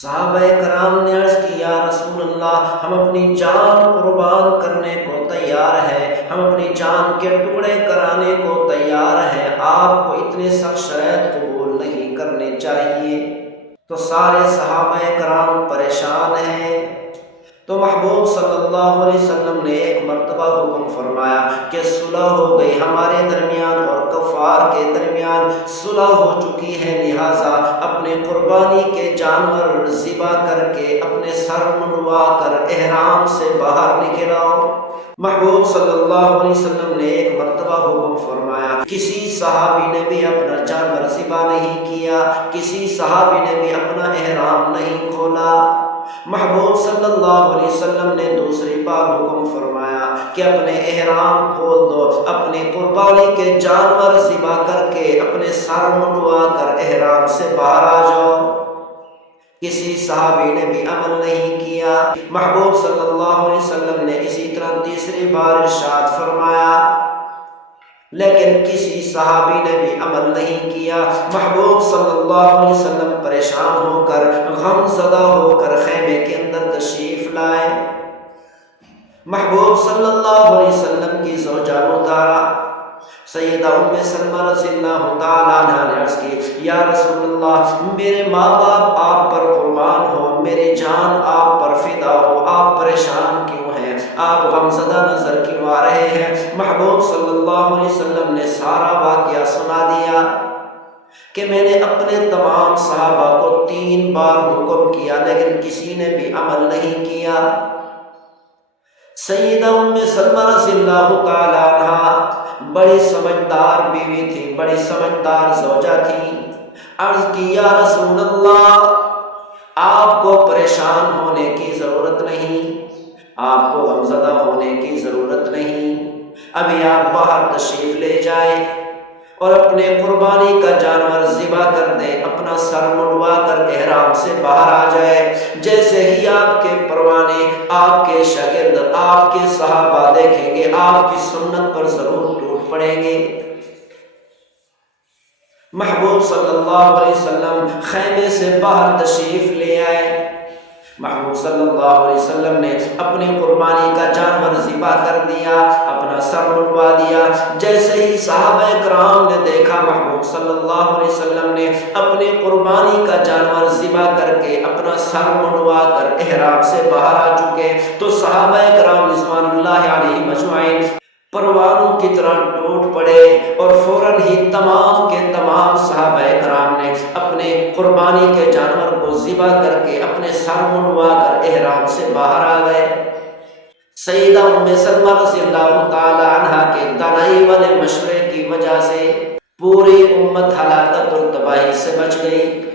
صحابہ کرام نے عرض کی یا رسول اللہ ہم اپنی جان قربان کرنے کو تیار ہیں، ہم اپنی جان کے ٹکڑے کرانے کو تیار ہیں، آپ کو اتنے سخت شرائط قبول نہیں کرنے چاہیے۔ تو سارے صحابہ کرام پریشان ہیں۔ تو محبوب صلی اللہ علیہ وسلم نے ایک مرتبہ حکم فرمایا کہ صلح ہو گئی، ہمارے درمیان اور کفار کے درمیان صلح ہو چکی ہے، لہٰذا اپنے قربانی کے جانور ذبح کر کے اپنے سر منڈوا کر احرام سے باہر نکل آؤ۔ محبوب صلی اللہ علیہ وسلم نے ایک مرتبہ حکم فرمایا، کسی صحابی نے بھی اپنا جانور ذبح نہیں کیا، کسی صحابی نے بھی اپنا احرام نہیں کھولا۔ محبوب صلی اللہ علیہ وسلم نے دوسری بار حکم فرمایا کہ اپنے احرام کھول دو، اپنے قربانی کے جانور ذبح کر کے اپنے سر منڈوا کر احرام سے باہر آ جاؤ۔ کسی صحابی نے بھی عمل نہیں کیا۔ محبوب صلی اللہ علیہ وسلم نے اسی طرح تیسری بار ارشاد فرمایا، لیکن کسی صحابی نے بھی عمل نہیں کیا۔ محبوب صلی اللہ علیہ وسلم پریشان ہو کر، غم زدہ ہو کر خیمے کے اندر تشریف لائے۔ محبوب صلی اللہ علیہ وسلم کی زوجہ مطہرہ سیدہ ام سلمہ رضی اللہ تعالیٰ عنہا نے عرض کی یا رسول اللہ میرے ماں باپ آپ پر قربان ہو، میری جان آپ پر فدا ہو، آپ پریشان کیوں ہیں، آپ غمزدہ نظر کیوں آ رہے ہیں؟ محبوب صلی اللہ علیہ وسلم نے سارا واقعہ سنا دیا کہ میں نے اپنے تمام صحابہ کو 3 بار حکم کیا لیکن کسی نے بھی عمل نہیں کیا۔ سیدہ ام سلمہ رضی اللہ تعالیٰ عنہا بڑی سمجھدار بیوی تھی، بڑی سمجھدار زوجہ تھی۔ عرض کی یا رسول اللہ آپ کو پریشان ہونے کی ضرورت نہیں، آپ کو غمزدہ ہونے کی ضرورت نہیں، ابھی آپ باہر تشریف لے جائیں اور اپنے قربانی کا جانور ذبح کر دیں، اپنا سر منڈوا کر احرام سے باہر آ جائے۔ جیسے ہی آپ کے پروانے، آپ کے شاگرد، آپ کے صحابہ دیکھیں گے آپ کی سنت پر ضرور ٹوٹ پڑیں گے۔ محبوب صلی اللہ علیہ وسلم خیمے سے باہر تشریف لے آئے۔ محبوب صلی اللہ علیہ وسلم نے اپنی قربانی کا جانور ذبح کر دیا، اپنا سر منڈوا دیا۔ جیسے ہی صحابہ کرام نے دیکھا محبوب صلی اللہ علیہ وسلم نے اپنی قربانی کا جانور ذبح کر کے اپنا سر منڈوا کر احرام سے باہر آ چکے، تو صحابہ کرام رضوان اللہ علیہم اجمعین پروانوں کی طرح ٹوٹ پڑے اور فوراً ہی تمام کے تمام صحابہ کرام نے اپنے قربانی کے جانور کو ذبح کر کے اپنے سر منڈوا کر احرام سے باہر آ گئے۔ سیدہ ام سلمہ رضی اللہ تعالی عنہا کے دانائی والے مشورے کی وجہ سے پوری امت ہلاکت اور تباہی سے بچ گئی۔